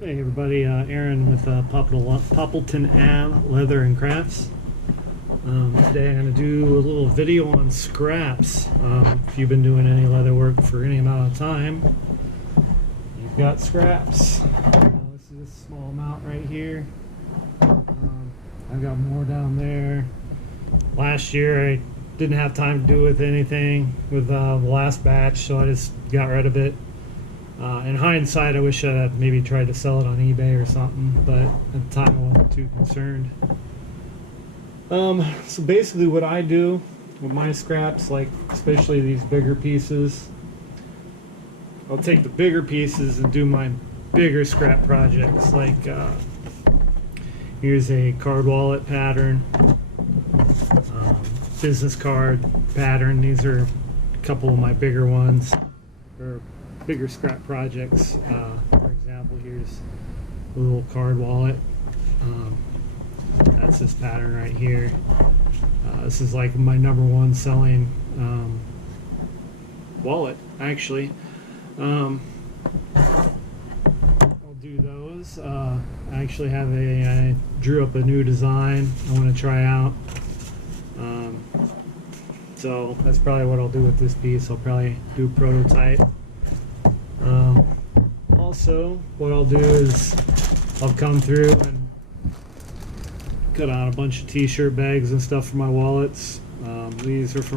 Hey everybody, Aaron with Poppleton Ave Leather and Crafts. Today I'm going to do a little video on scraps. If you've been doing any leather work for any amount of time, you've got scraps. This is a small amount right here. I've got more down there. Last year I didn't have time to do with anything with the last batch, so I just got rid of it. In hindsight, I wish I had maybe tried to sell it on eBay or something, but at the time I wasn't too concerned. So basically what I do with my scraps, like especially these bigger pieces, I'll take the bigger pieces and do my bigger scrap projects. Like here's a card wallet pattern, business card pattern. These are a couple of my bigger ones, or bigger scrap projects. For example, here's a little card wallet. That's this pattern right here. This is like my #1 selling wallet, actually. I'll do those. I actually have I drew up a new design I want to try out. So that's probably what I'll do with this piece. I'll probably do a prototype. Also, what I'll do is I'll come through and cut out a bunch of t-shirt bags and stuff for my wallets. These are for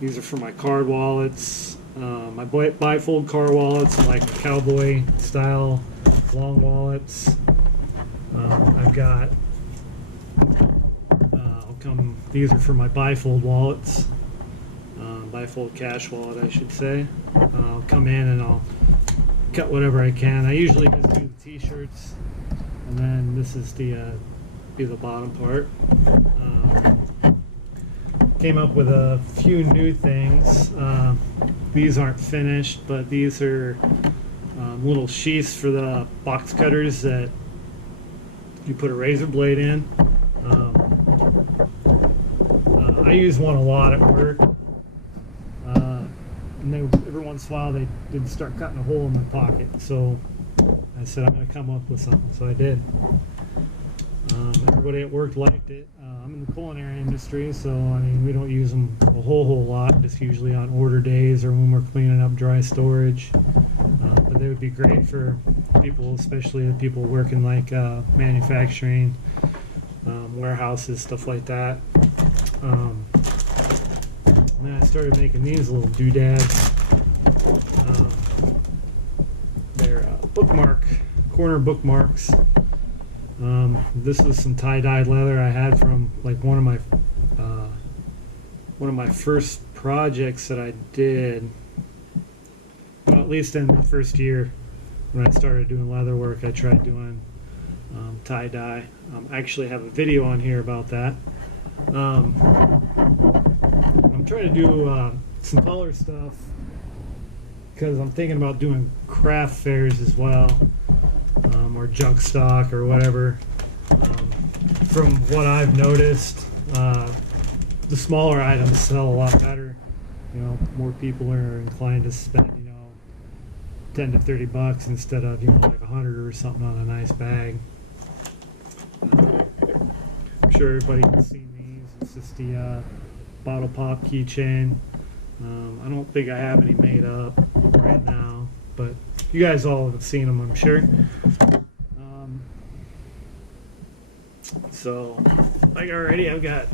these are for my card wallets, my bifold card wallets, and like cowboy style long wallets. I've got these are for my bifold wallets. Bifold cash wallet, I should say. I'll come in and I'll cut whatever I can. I usually just do the t-shirts, and then this is be the bottom part. Came up with a few new things. These aren't finished, but these are little sheaths for the box cutters that you put a razor blade in. I use one a lot at work. And every once in a while they did start cutting a hole in my pocket, so I said I'm going to come up with something, so I did. Everybody at work liked it. I'm in the culinary industry, so I mean we don't use them a whole lot, just usually on order days or when we're cleaning up dry storage. But they would be great for people, especially the people working like manufacturing, warehouses, stuff like that. And then I started making these little doodads. They're corner bookmarks. This was some tie-dyed leather I had from like one of my first projects that I did. Well, at least in the first year when I started doing leather work, I tried doing tie-dye. I actually have a video on here about that. I'm trying to do some color stuff because I'm thinking about doing craft fairs as well, or junk stock or whatever. From what I've noticed, the smaller items sell a lot better. You know, more people are inclined to spend, you know, 10 to 30 bucks instead of, you know, like 100 or something on a nice bag. I'm sure everybody's seen these. It's just the bottle pop keychain. I don't think I have any made up right now, but you guys all have seen them, I'm sure. So, like already, I've got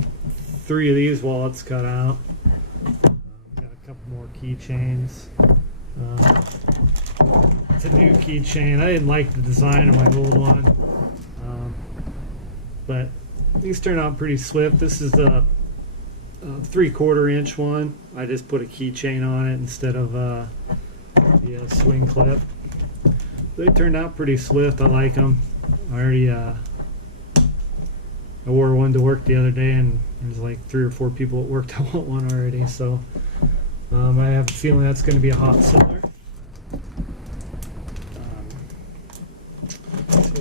3 of these wallets cut out. Got a couple more keychains. It's a new keychain. I didn't like the design of my old one, but these turned out pretty swift. This is the 3/4 inch one. I just put a keychain on it instead of the swing clip. They turned out pretty swift. I like them. I wore one to work the other day, and there's like 3 or 4 people at work that want one already. So I have a feeling that's going to be a hot seller.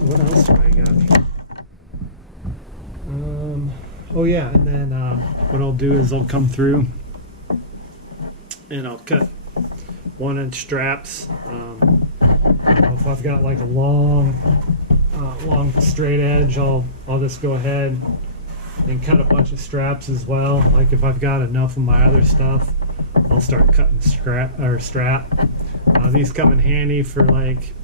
What else do I got? Oh yeah, and then what I'll do is I'll come through and I'll cut 1-inch straps. If I've got like a long straight edge, I'll just go ahead and cut a bunch of straps as well. Like if I've got enough of my other stuff, I'll start cutting strap. These come in handy for like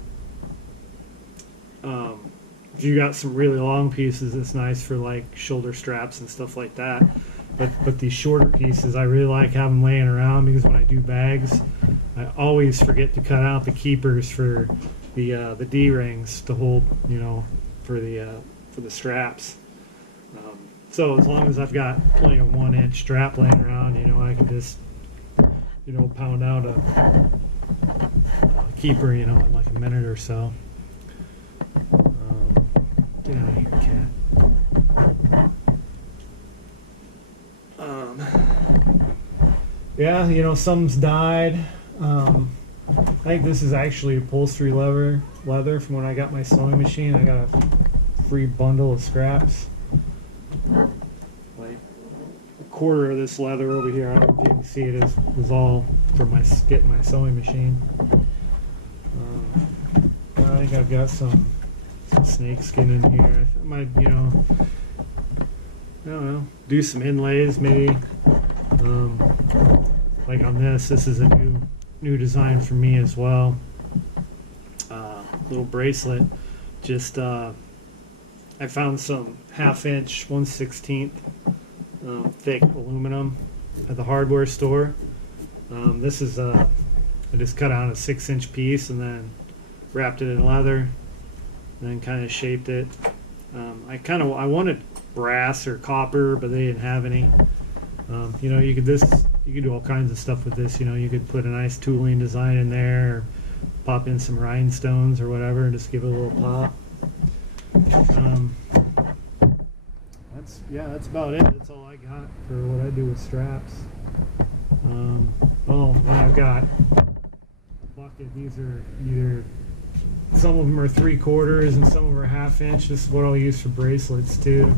if you got some really long pieces. It's nice for like shoulder straps and stuff like that. But these shorter pieces, I really like having laying around, because when I do bags, I always forget to cut out the keepers for the D-rings to hold, for the straps. So as long as I've got plenty of 1-inch strap laying around, I can just, pound out a keeper, in like a minute or so. Get out of here, cat. Yeah, some's died. I think this is actually upholstery leather from when I got my sewing machine. I got a free bundle of scraps. Like a quarter of this leather over here, I don't know if you can see it, was all from getting my sewing machine. I think I've got some snake skin in here. I might, I don't know, do some inlays maybe. Like on this is a new design for me as well. Little bracelet. Just I found some 1/2-inch 1/16 thick aluminum at the hardware store. This is I just cut out a 6-inch piece and then wrapped it in leather, and then kind of shaped it. I wanted brass or copper, but they didn't have any. You could do all kinds of stuff with this. You could put a nice tooling design in there, or pop in some rhinestones or whatever, and just give it a little pop. That's about it. That's all I got for what I do with straps. And I've got a bucket. These are either, some of them are 3/4 and some of them are 1/2-inch. This is what I'll use for bracelets too.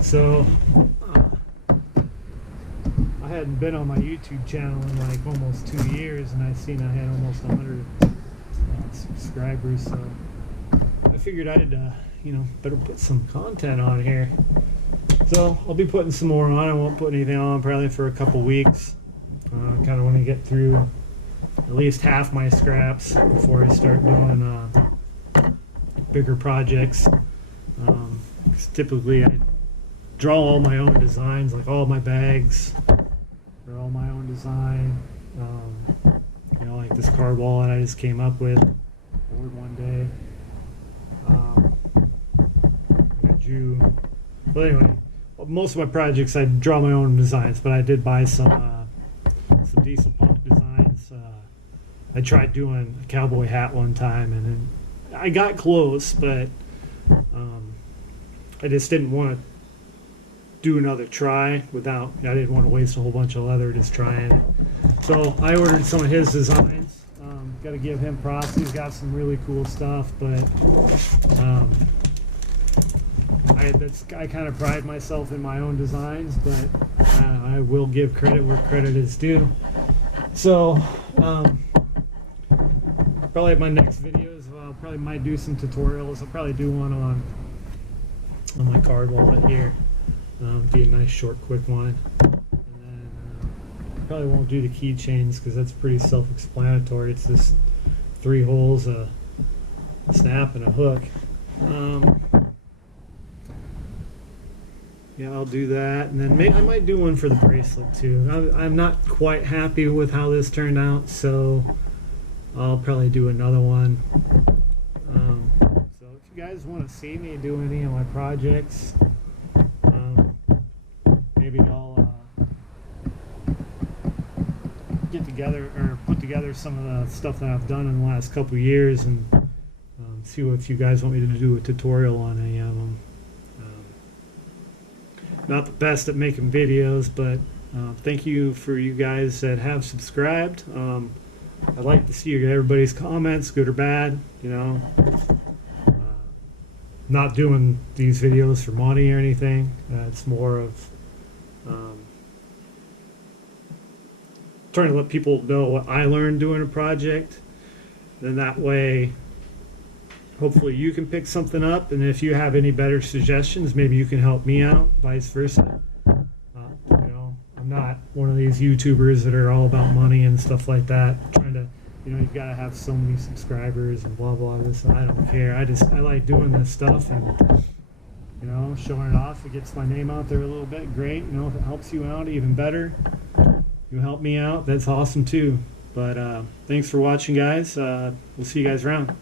So I hadn't been on my YouTube channel in like almost 2 years, and I seen I had almost 100 subscribers. So I figured I'd better put some content on here. So I'll be putting some more on. I won't put anything on probably for a couple weeks. Kind of want to get through at least half my scraps before I start doing bigger projects. 'Cause typically I draw all my own designs, like all my bags are all my own design. Like this card wallet I just came up with, ordered one day. I drew. But anyway, most of my projects I draw my own designs, but I did buy some diesel punk designs. I tried doing a cowboy hat one time, and then I got close, but I just didn't want to do another try without. I didn't want to waste a whole bunch of leather just trying it. So I ordered some of his designs. Got to give him props. He's got some really cool stuff, but I kind of pride myself in my own designs, but I will give credit where credit is due. So probably my next videos, I probably might do some tutorials. I'll probably do one on my card wallet here. Be a nice short quick one. And then probably won't do the keychains because that's pretty self-explanatory. It's just 3 holes, a snap, and a hook. Yeah, I'll do that, and then I might do one for the bracelet too. I'm not quite happy with how this turned out, so I'll probably do another one. So if you guys want to see me do any of my projects, maybe I'll get together or put together some of the stuff that I've done in the last couple of years, and see if you guys want me to do a tutorial on any of them. Not the best at making videos, but thank you for you guys that have subscribed. I'd like to see everybody's comments, good or bad. Not doing these videos for money or anything. It's more of trying to let people know what I learned doing a project, then that way hopefully you can pick something up, and if you have any better suggestions, maybe you can help me out, vice versa. You know, I'm not one of these YouTubers that are all about money and stuff like that, trying to, you know, you've got to have so many subscribers and blah blah this. I don't care. I like doing this stuff, and you know, showing it off. It gets my name out there a little bit. Great. You know, if it helps you out, even better. You help me out, that's awesome too. But thanks for watching, guys. We'll see you guys around.